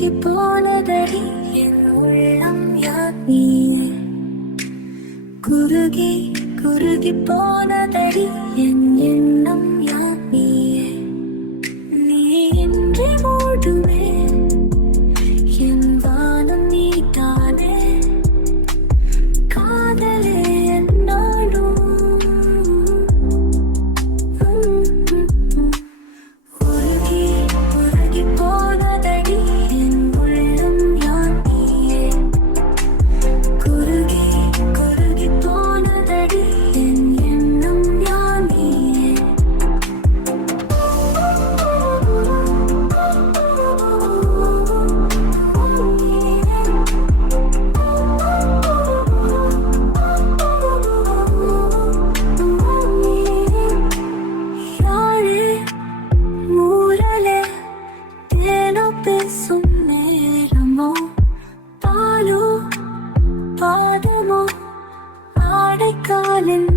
குறுகி போனதடி என் உள்ளம் யார் நீ குறுகி குறுகி போனதடி என் எண்ணம் யார் நீயே நீ இன்றி மூடுமே என் வானம் நீதானே காதலே என்னோடும் உருகி உருகி போனதடி என் உள்ளம் யார் நீயே குறுகி குறுகி போனதடி என் எண்ணம் யார் நீயே யாழே மூரலே தேனோ பேசும் நேரமோ பாலோ பாதமோ ஆடைக்காலின்